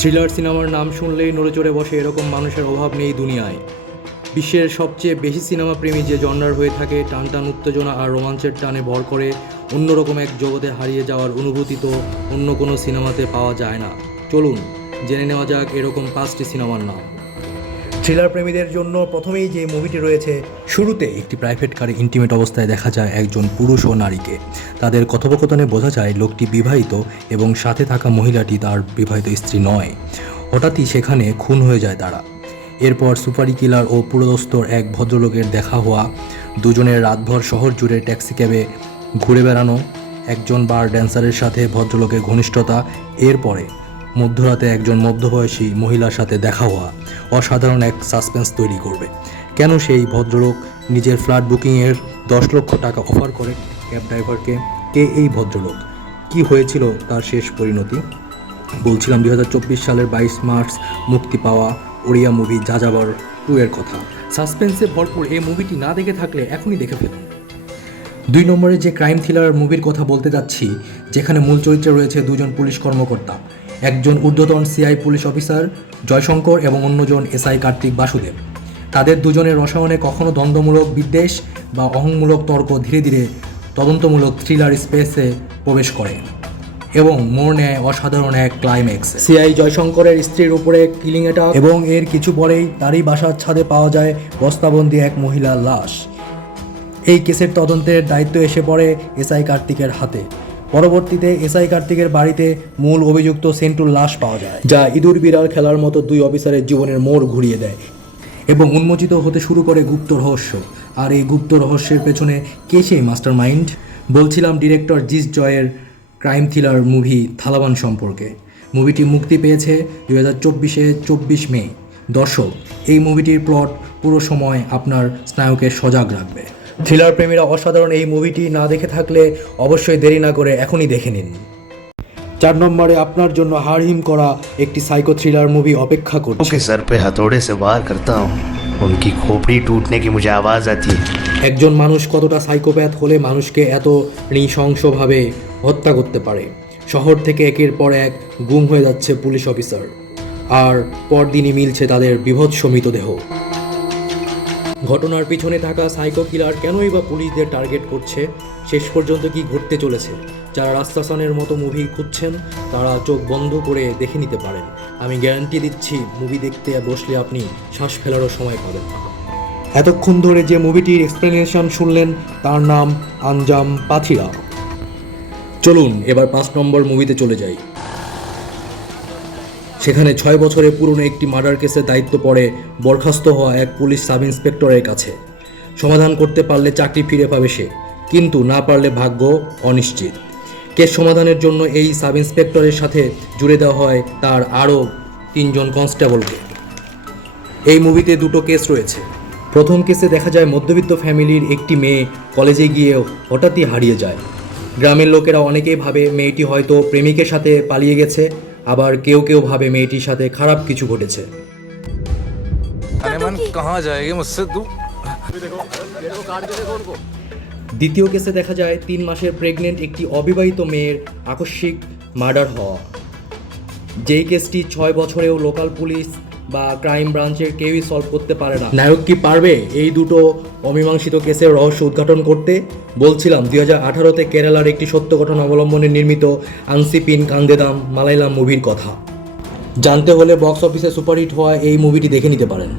Thriller সিনেমার নাম শুনলেই নড়েচড়ে বসে এরকম মানুষের অভাব নেই দুনিয়ায়। বিশ্বের সবচেয়ে বেশি সিনেমা প্রেমী যে জনরার হয়ে থাকে, টান টান উত্তেজনা আর রোমাঞ্চের টানে ভর করে অন্যরকম এক জগতে হারিয়ে যাওয়ার অনুভূতি তো অন্য কোনো সিনেমাতে পাওয়া যায় না। চলুন জেনে নেওয়া যাক এরকম 5টি সিনেমার নাম। থ্রিলার প্রেমীদের জন্য প্রথমেই যে মুভিটি রয়েছে, শুরুতে একটি প্রাইভেট কারে ইন্টিমেট অবস্থায় দেখা যায় একজন পুরুষ ও নারীকে। তাদের কথোপকথনে বোঝা যায় লোকটি বিবাহিত এবং সাথে থাকা মহিলাটি তার বিবাহিত স্ত্রী নয়। হঠাৎই সেখানে খুন হয়ে যায় তারা। এরপর সুপারি কিলার ও পুরোদস্তর এক ভদ্রলোকের দেখা হওয়া, দুজনের রাতভর শহর জুড়ে ট্যাক্সি ক্যাবে ঘুরে বেড়ানো, একজন বার ড্যান্সারের সাথে ভদ্রলোকের ঘনিষ্ঠতা, এরপরে মধ্যরাতে একজন মধ্যবয়সী মহিলার সাথে দেখা হওয়া অসাধারণ এক সাসপেন্স তৈরি করবে। কেন সেই ভদ্রলোক নিজের ফ্ল্যাট বুকিংয়ের 10 লক্ষ টাকা অফার করে ক্যাব ড্রাইভারকে? কে এই ভদ্রলোক? কি হয়েছিল তার শেষ পরিণতি? বলছিলাম 2024 সালের 22 মার্চ মুক্তি পাওয়া ওড়িয়া মুভি যাযাবর 2 এর কথা। সাসপেন্সে ভরপুর এই মুভিটি না দেখে থাকলে এখনই দেখে ফেলুন। 2 নম্বরে যে ক্রাইম থ্রিলার মুভির কথা বলতে যাচ্ছি, যেখানে মূল চরিত্রে রয়েছে দুজন পুলিশ কর্মকর্তা, একজন ঊর্ধ্বতন সিআই পুলিশ অফিসার জয়শঙ্কর এবং অন্যজন এসআই কার্তিক বাসুদেব। তাদের দুজনের রসায়নে কখনো দ্বন্দ্বমূলক বিদ্বেষ বা অহংমূলক তর্ক ধীরে ধীরে তদন্তমূলক থ্রিলার স্পেসে প্রবেশ করে এবং মোড় নেয় অসাধারণ এক ক্লাইম্যাক্স। সিআই জয়শঙ্করের স্ত্রীর উপরে কিলিং অ্যাটাক এবং এর কিছু পরেই তারই বাসার ছাদে পাওয়া যায় বস্তাবন্দি এক মহিলার লাশ। এই কেসের তদন্তের দায়িত্ব এসে পড়ে এসআই কার্তিকের হাতে। পরবর্তীতে এসআই কার্তিকের বাড়িতে মূল অভিযুক্ত সেন্টুর লাশ পাওয়া যায়, যা ইঁদুর বিড়াল খেলার মতো 2 অফিসারের জীবনের মোড় ঘুরিয়ে দেয় এবং উন্মোচিত হতে শুরু করে গুপ্ত রহস্য। আর এই গুপ্ত রহস্যের পেছনে কে সেই মাস্টার মাইন্ড? বলছিলাম ডিরেক্টর জিস জয়ের ক্রাইম থ্রিলার মুভি থালাবান সম্পর্কে। মুভিটি মুক্তি পেয়েছে 2024-এ 24 মে। দর্শক, এই মুভিটির প্লট পুরো সময় আপনার স্নায়ুকে সজাগ রাখবে। থ্রিলার প্রেমীরা অসাধারণ এই মুভিটি না দেখে থাকলে অবশ্যই দেরি না করে এখনই দেখে নিন। 4 নম্বরে আপনার জন্য হাড়হিম করা একটি সাইকো থ্রিলার মুভি অপেক্ষা করছে। के सर पे हथौड़े से वार करता हूँ, उनकी खोपड़ी टूटने की मुझे आवाज आती है। একজন মানুষ কতটা সাইকোপ্যাথ হলে মানুষকে এত নৃশংসভাবে হত্যা করতে পারে? শহর থেকে একের পর এক গুম হয়ে যাচ্ছে পুলিশ অফিসার, আর পরদিনই মিলছে তাদের বিভৎস মৃতদেহ। ঘটনার পিছনে থাকা সাইকো কিলার কেনই বা পুলিশদের টার্গেট করছে? শেষ পর্যন্ত কি ঘটতে চলেছে? যারা রাস্তাসানের মতো মুভি খুঁজছেন তারা চোখ বন্ধ করে দেখে নিতে পারেন। আমি গ্যারান্টি দিচ্ছি, মুভি দেখতে বসলে আপনি শ্বাস ফেলারও সময় পাবেন না। এতক্ষণ ধরে যে মুভিটির এক্সপ্লেনেশন শুনলেন তার নাম আঞ্জাম পাথিরা। চলুন এবার 5 নম্বর মুভিতে চলে যাই। সেখানে 6 বছরের পুরনো একটি মার্ডার কেসের দায়িত্ব পড়ে বরখাস্ত হওয়া এক পুলিশ সাব ইন্সপেক্টরের কাছে। সমাধান করতে পারলে চাকরি ফিরে পাবে সে, কিন্তু না পারলে ভাগ্য অনিশ্চিত। কেস সমাধানের জন্য এই সাব ইন্সপেক্টরের সাথে জুড়ে দেওয়া হয় তার আরও 3 জন কনস্টেবলকে। এই মুভিতে 2টো কেস রয়েছে। প্রথম কেসে দেখা যায় মধ্যবিত্ত ফ্যামিলির একটি মেয়ে কলেজে গিয়ে হঠাৎই হারিয়ে যায়। গ্রামের লোকেরা অনেকেই ভাবে মেয়েটি হয়তো প্রেমিকের সাথে পালিয়ে গেছে, আবার কেউ কেউ ভাবে মেয়েটির সাথে খারাপ কিছু ঘটেছে। দ্বিতীয় কেসে দেখা যায় 3 মাসের প্রেগনেন্ট একটি অবিবাহিত মেয়ের আকস্মিক মার্ডার হওয়া। যেই কেসটি 6 বছরেও লোকাল পুলিশ বা ক্রাইম ব্রাঞ্চের কেউই সলভ করতে পারে না। নায়ক কি পারবে এই 2টো অমীমাংসিত কেসের রহস্য উদ্ঘাটন করতে? বলছিলাম 2018-তে কেরালার একটি সত্য ঘটনা অবলম্বনে নির্মিত আংসিপিন কান্দেদাম মালায়ালাম মুভির কথা। জানতে হলে বক্স অফিসে সুপারহিট হওয়া এই মুভিটি দেখে নিতে পারেন।